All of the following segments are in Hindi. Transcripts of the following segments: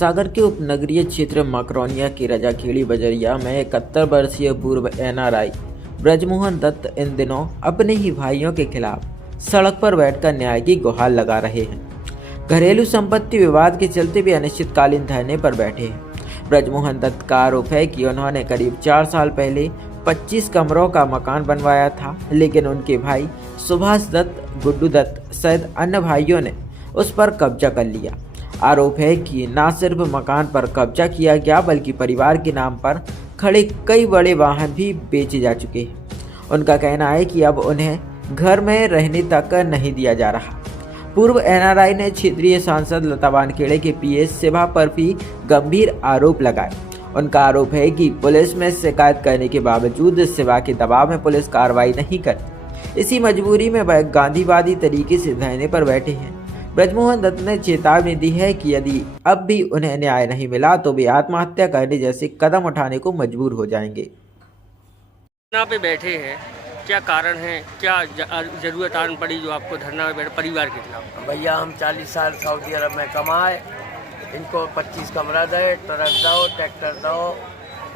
सागर के उपनगरीय क्षेत्र मकरौनिया की रजाखेड़ी बजरिया में 71 वर्षीय पूर्व एनआरआई ब्रजमोहन दत्त इन दिनों अपने ही भाइयों के खिलाफ सड़क पर बैठकर न्याय की गुहार लगा रहे हैं। घरेलू संपत्ति विवाद के चलते भी अनिश्चितकालीन धरने पर बैठे हैं। ब्रजमोहन दत्त का आरोप है कि उन्होंने करीब 4 साल पहले 25 कमरों का मकान बनवाया था, लेकिन उनके भाई सुभाष दत्त, गुड्डू दत्त सहित अन्य भाइयों ने उस पर कब्जा कर लिया। आरोप है कि न सिर्फ मकान पर कब्जा किया गया बल्कि परिवार के नाम पर खड़े कई बड़े वाहन भी बेचे जा चुके हैं। उनका कहना है कि अब उन्हें घर में रहने तक नहीं दिया जा रहा। पूर्व एनआरआई ने क्षेत्रीय सांसद लता वानखेड़े के पीएस सेवा पर भी गंभीर आरोप लगाए। उनका आरोप है कि पुलिस में शिकायत करने के बावजूद सेवा के दबाव में पुलिस कार्रवाई नहीं करती। इसी मजबूरी में वह गांधीवादी तरीके से धरने पर बैठे हैं। ब्रजमोहन दत्त ने चेतावनी दी है कि यदि अब भी उन्हें न्याय नहीं मिला तो वे आत्महत्या करने जैसे कदम उठाने को मजबूर हो जाएंगे। धरना पे बैठे हैं, क्या कारण है, क्या जरूरत आन पड़ी जो आपको धरना में बैठे परिवार के खिलाफ? भैया हम 40 साल सऊदी अरब में कमाए, इनको 25 कमरा दे, ट्रक दो, ट्रैक्टर दो,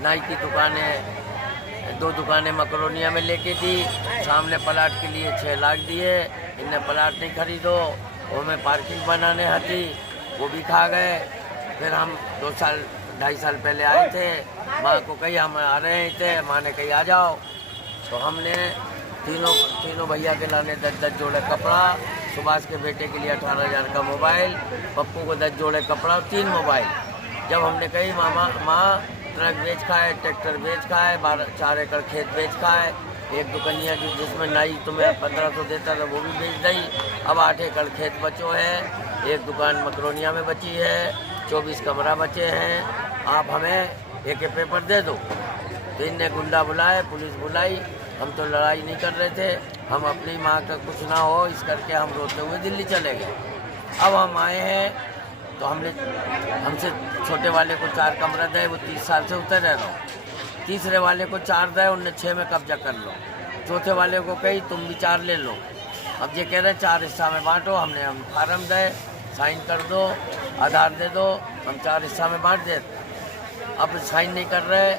नाई की दुकानें 2 दुकानें मकरोनिया में लेके दी, सामने प्लाट के लिए 6 लाख दिए, इनने प्लाट नहीं खरीदो, वो में पार्किंग बनाने हती, वो भी खा गए। फिर हम 2-2.5 साल पहले आए थे, माँ को कही हम आ रहे थे, माँ ने कही आ जाओ, तो हमने तीनों भैया के लाने 10-10 जोड़े कपड़ा, सुभाष के बेटे के लिए 18,000 का मोबाइल, पप्पू को 10 जोड़े कपड़ा और 3 मोबाइल। जब हमने कही माँ ट्रक बेच खाए, ट्रैक्टर बेच खाए, 4 एकड़ खेत बेच खाए, एक दुकानिया जिसमें नाई तुम्हें 1500 देता था वो भी बेच दी। अब 8 एकड़ खेत बचो है, एक दुकान मकरोनिया में बची है, 24 कमरा बचे हैं, आप हमें एक पेपर दे दो। तो इनने गुंडा बुलाए, पुलिस बुलाई, हम तो लड़ाई नहीं कर रहे थे, हम अपनी माँ का कुछ ना हो इस करके हम रोते हुए दिल्ली चले गए। अब हम आए हैं तो हमसे छोटे वाले को 4 कमरा दे, वो 30 साल से उतर रह रहा हूँ। तीसरे वाले को 4 दे, उनने 6 में कब्जा कर लो। चौथे वाले को कही तुम भी 4 ले लो। अब ये कह रहे 4 हिस्सा में बांटो, हम फार्म दे, साइन कर दो, आधार दे दो, हम 4 हिस्सा में बांट दे। अब साइन नहीं कर रहे।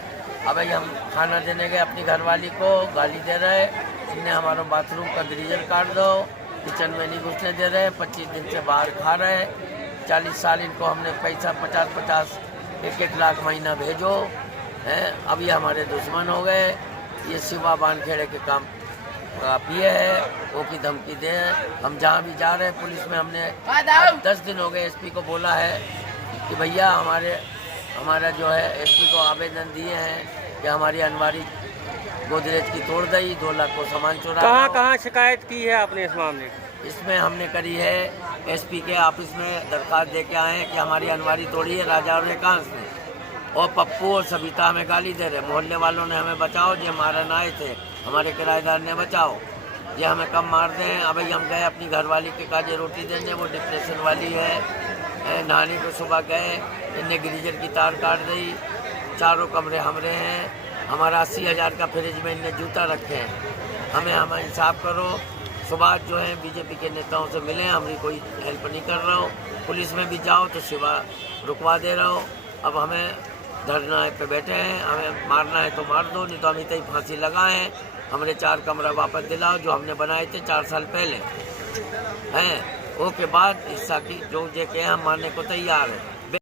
अब हम खाना देने गए अपनी घरवाली को, गाली दे रहे, इनने हमारा बाथरूम का ग्रीजर काट दो, किचन में नहीं घुसने दे रहे, 25 दिन से बाहर खा रहे। 40 साल इनको हमने पैसा 50-50 1-1 लाख महीना भेजो हैं। अब ये हमारे दुश्मन हो गए। ये शिवा वानखेड़े के काम का पिए है, वो की धमकी दे। हम जहाँ भी जा रहे हैं पुलिस में हमने 10 दिन हो गए एसपी को बोला है कि भैया हमारा जो है एसपी को आवेदन दिए हैं कि हमारी अनवारी गोदरेज की तोड़ दी, 2 लाख को सामान चुरा। कहाँ शिकायत की है आपने इस मामले की? इसमें हमने करी है एसपी के ऑफिस में दरखास्त दे के आए हैं कि हमारी अनवारी तोड़ी है राजा और एकांश ने, और पप्पू और सविता हमें गाली दे रहे। मोहल्ले वालों ने हमें बचाओ, ये मारन आए थे, हमारे किराएदार ने बचाओ, ये हमें कम मार दें। अब हम गए अपनी घरवाली के काजे रोटी देने, वो डिप्रेशन वाली है। नहाने को सुबह गए, इनने ग्रीजर की तार काट दी, 4 कमरे हमरे हैं, हमारा 80,000 का फ्रिज में इनने जूता रखे हैं। हमें इंसाफ करो। सुबह जो है बीजेपी के नेताओं से मिले, हमारी कोई हेल्प नहीं कर रहा हो, पुलिस में भी जाओ तो सिवा रुकवा दे रहा हो। अब हमें धरना पे बैठे हैं, हमें मारना है तो मार दो, नहीं तो हम इतनी फांसी लगाएं। हमारे 4 कमरा वापस दिलाओ जो हमने बनाए थे 4 साल पहले हैं। वो के बाद हिस्सा की जो जे के हम मानने को तैयार हैं।